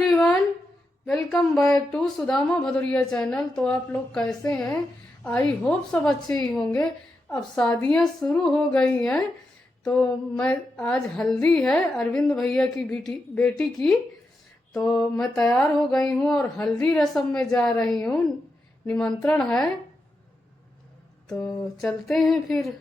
Everyone, welcome back to Sudama Bhadauria channel. तो आप लोग कैसे हैं? आई होप सब अच्छे ही होंगे। अब शादियां शुरू हो गई हैं, तो मैं आज हल्दी है अरविंद भैया की बेटी की, तो मैं तैयार हो गई हूँ और हल्दी रस्म में जा रही हूँ। निमंत्रण है तो चलते हैं फिर।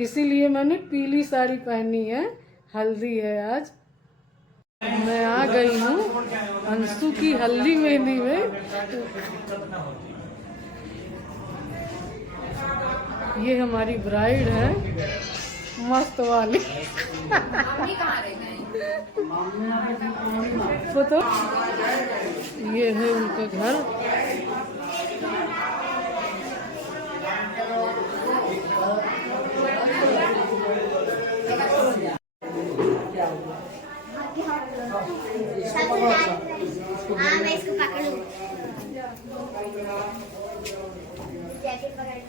इसीलिए मैंने पीली साड़ी पहनी है, हल्दी है आज। मैं आ गई हूँ अंशु की हल्दी मेहंदी में। ये हमारी ब्राइड है, मस्त वाली। फोटो ये है उनका घर। मैं इसको पकड़ूं। जैकेट पकड़।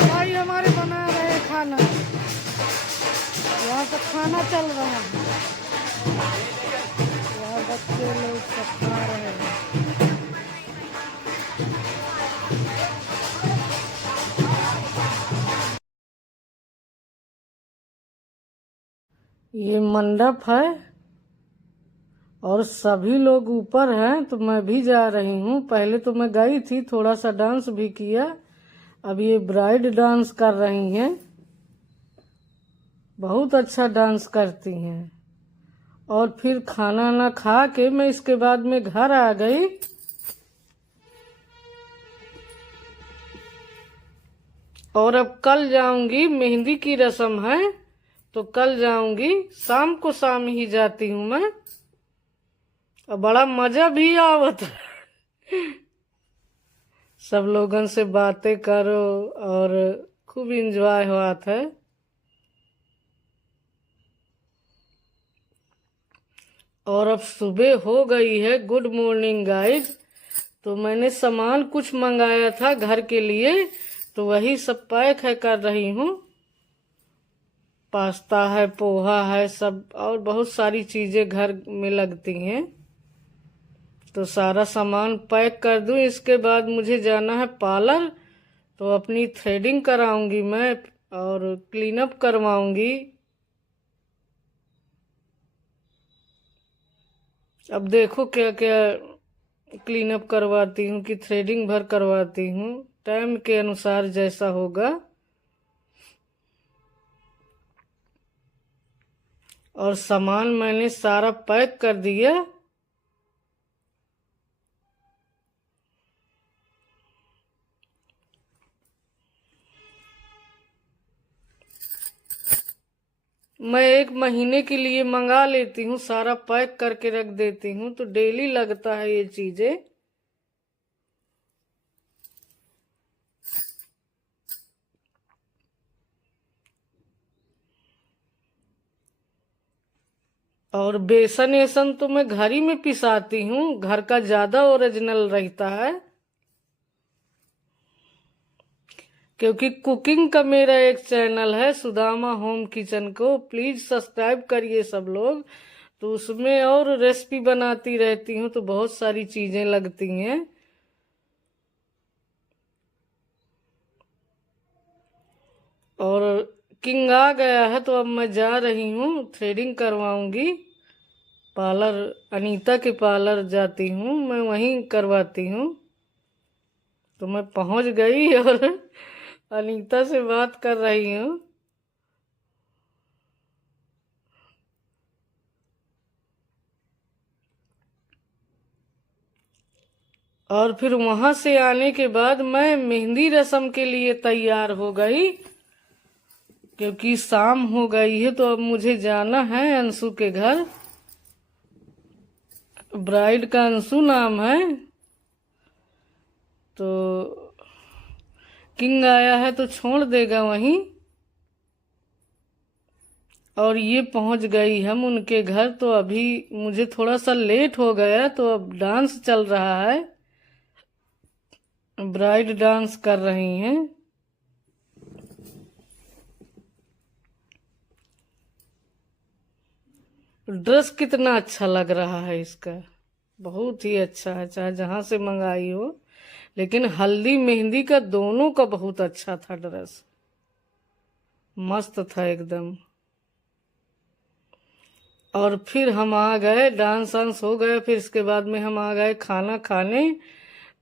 भाई हमारे बना रहे खाना, यहाँ पर खाना चल रहा है। यहाँ बच्चे लोग सब खा रहे हैं। ये मंडप है और सभी लोग ऊपर हैं, तो मैं भी जा रही हूँ। पहले तो मैं गई थी, थोड़ा सा डांस भी किया। अब ये ब्राइड डांस कर रही हैं, बहुत अच्छा डांस करती हैं। और फिर खाना ना खा के मैं इसके बाद में घर आ गई। और अब कल जाऊंगी, मेहंदी की रस्म है तो कल जाऊंगी। शाम को शाम ही जाती हूँ मैं, और बड़ा मजा भी आवत है। सब लोगन से बातें करो और खूब इंजॉय हुआ था। और अब सुबह हो गई है। Good morning guys. तो मैंने सामान कुछ मंगाया था घर के लिए, तो वही सब पैक है कर रही हूँ। पास्ता है, पोहा है, सब और बहुत सारी चीजें घर में लगती हैं, तो सारा सामान पैक कर दूं। इसके बाद मुझे जाना है पार्लर, तो अपनी थ्रेडिंग कराऊंगी मैं और क्लीन अप करवाऊंगी। अब देखो क्या क्या क्लीन अप करवाती हूँ कि थ्रेडिंग भर करवाती हूँ, टाइम के अनुसार जैसा होगा। और सामान मैंने सारा पैक कर दिया। मैं 1 महीने के लिए मंगा लेती हूँ, सारा पैक करके रख देती हूँ, तो डेली लगता है ये चीजें। और बेसन वेसन तो मैं घर ही में पिसाती हूँ, घर का ज्यादा ओरिजिनल रहता है। क्योंकि कुकिंग का मेरा एक चैनल है सुदामा होम किचन, को प्लीज सब्सक्राइब करिए सब लोग। तो उसमें और रेसिपी बनाती रहती हूँ, तो बहुत सारी चीजें लगती हैं। और किंग आ गया है, तो अब मैं जा रही हूँ, थ्रेडिंग करवाऊंगी। पार्लर अनीता के पार्लर जाती हूँ, मैं वहीं करवाती हूँ। तो मैं पहुंच गई और अनीता से बात कर रही हूँ। और फिर वहां से आने के बाद मैं मेहंदी रस्म के लिए तैयार हो गई, क्योंकि शाम हो गई है। तो अब मुझे जाना है अंशु के घर। ब्राइड का अंशु नाम है, तो किंग आया है तो छोड़ देगा वहीं। और ये पहुंच गई हम उनके घर। तो अभी मुझे थोड़ा सा लेट हो गया, तो अब डांस चल रहा है। ब्राइड डांस कर रही हैं। ड्रेस कितना अच्छा लग रहा है इसका, बहुत ही अच्छा है, चाहे जहां से मंगाई हो। लेकिन हल्दी मेहंदी का दोनों का बहुत अच्छा था ड्रेस, मस्त था एकदम। और फिर हम आ गए, डांस वांस हो गए, फिर इसके बाद में हम आ गए खाना खाने।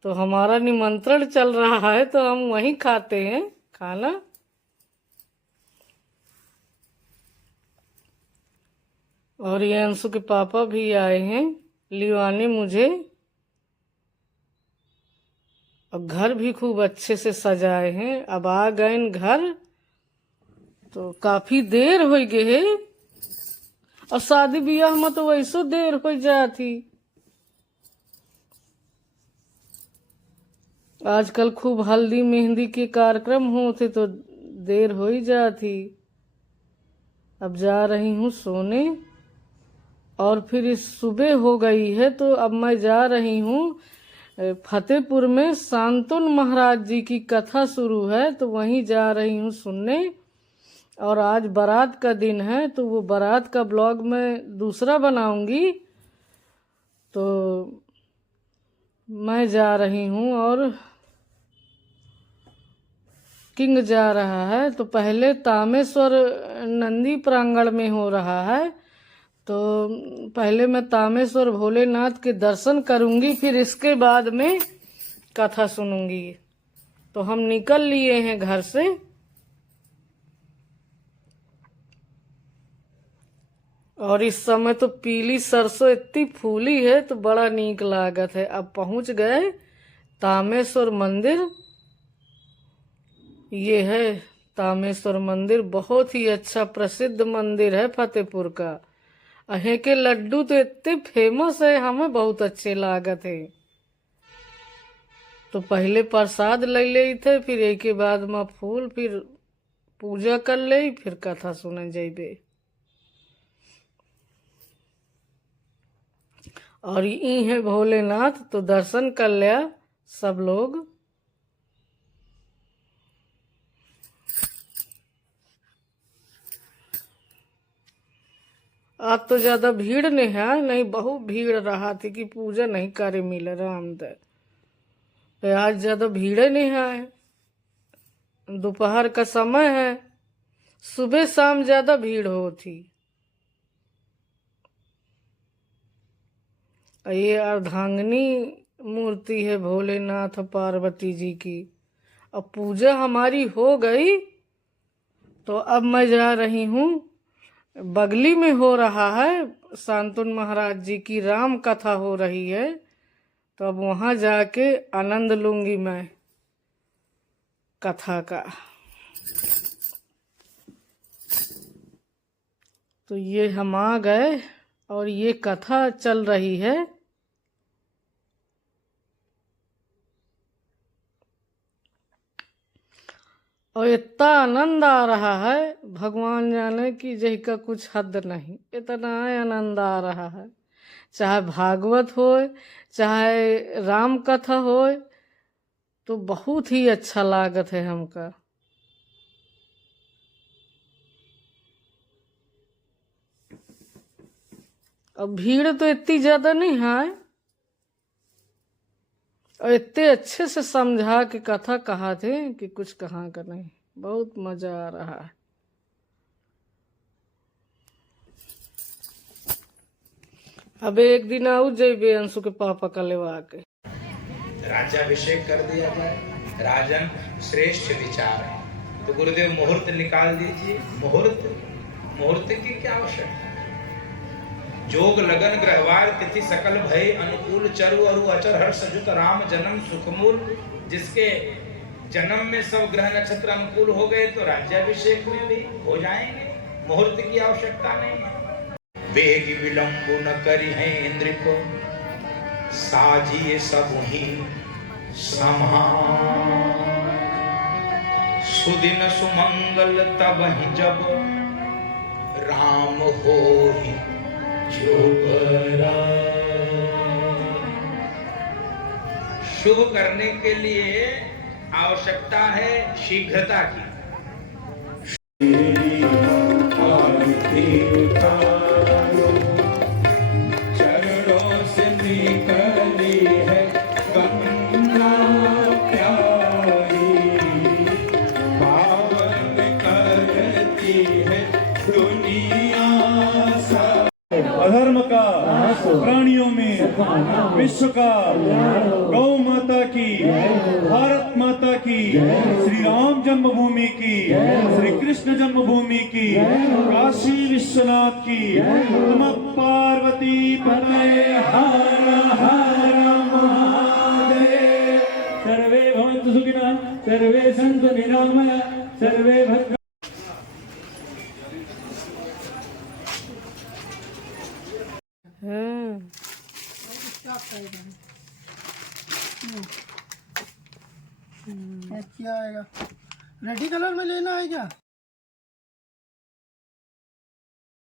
तो हमारा निमंत्रण चल रहा है तो हम वहीं खाते हैं खाना। और ये अंशु के पापा भी आए हैं लिवाने मुझे। और घर भी खूब अच्छे से सजाए हैं। अब आ गए घर तो काफी देर हो गए है। और शादी ब्याह में तो वैसो देर हो जाती। आजकल खूब हल्दी मेहंदी के कार्यक्रम होते तो देर हो ही जाती। अब जा रही हूँ सोने। और फिर इस सुबह हो गई है तो अब मैं जा रही हूँ फतेहपुर में शांतनु महाराज जी की कथा शुरू है तो वहीं जा रही हूँ सुनने। और आज बारात का दिन है तो वो बारात का ब्लॉग मैं दूसरा बनाऊंगी। तो मैं जा रही हूँ और किंग जा रहा है। तो पहले तामेश्वर नंदी प्रांगण में हो रहा है तो पहले मैं तामेश्वर भोलेनाथ के दर्शन करूंगी, फिर इसके बाद में कथा सुनूंगी। तो हम निकल लिए हैं घर से। और इस समय तो पीली सरसों इतनी फूली है तो बड़ा नीक लागत है। अब पहुंच गए तामेश्वर मंदिर। ये है तामेश्वर मंदिर, बहुत ही अच्छा प्रसिद्ध मंदिर है फतेहपुर का। अहे के लड्डू तो इतने फेमस है, हमें बहुत अच्छे लागत है। तो पहले प्रसाद ले ले थे, फिर एक के बाद में फूल, फिर पूजा कर ले, फिर कथा सुने जाइबे। और ये है भोलेनाथ तो दर्शन कर लिया सब लोग। आज तो ज्यादा भीड़ नहीं है, नहीं बहुत भीड़ रहा थी कि पूजा नहीं करे मिले रामदेव। तो आज ज्यादा भीड़ नहीं है, दोपहर का समय है, सुबह शाम ज्यादा भीड़ होती। ये अर्धांगिनी मूर्ति है भोलेनाथ पार्वती जी की। अब पूजा हमारी हो गई तो अब मैं जा रही हूँ, बगली में हो रहा है शांतनु महाराज जी की राम कथा हो रही है तो अब वहां जाके आनंद लूंगी मैं कथा का। तो ये हम आ गए और ये कथा चल रही है। और इतना आनंद आ रहा है, भगवान जाने की जही का कुछ हद नहीं, इतना आनंद आ रहा है। चाहे भागवत हो चाहे राम कथा हो तो बहुत ही अच्छा लागत है हमका। अब भीड़ तो इतनी ज्यादा नहीं है और इतने अच्छे से समझा के कथा कहा थे कि कुछ कहाँ का नहीं, बहुत मजा आ रहा है। अब एक दिन आऊ जेबे अंशु के पापा का लेवा के राज्याभिषेक कर दिया जाए। राजन श्रेष्ठ विचार है तो गुरुदेव मुहूर्त निकाल दीजिए। मुहूर्त की क्या आवश्यकता? जोग लगन ग्रहवार तिथि सकल भय अनुकूल चरु अरु अचर हर्ष जुत राम जन्म सुखमूल। जिसके जन्म में सब ग्रह नक्षत्र अनुकूल हो गए तो राज्याभिषेक में भी हो जाएंगे, मुहूर्त की आवश्यकता नहीं है। वेग विलंब न करी है इंद्र को साजिए सब ही समान। सुदिन सुमंगल तब ही जब राम हो ही शुभ करने के लिए आवश्यकता है शीघ्रता की। चरणों से निकली है गंगा प्यारी, पावन करती है दुनिया सब। अधर्म का प्राणियों में, विश्व का, गौ माता की, भारत माता की, श्री राम जन्मभूमि की, श्री कृष्ण जन्मभूमि की, काशी विश्वनाथ की, नमः पार्वती पतये हर हर महादेव। सर्वे भवन्तु सुखिनः, सर्वे सन्तु निरामया, सर्वे भद्र। क्या आएगा? रेडी कलर में लेना है क्या?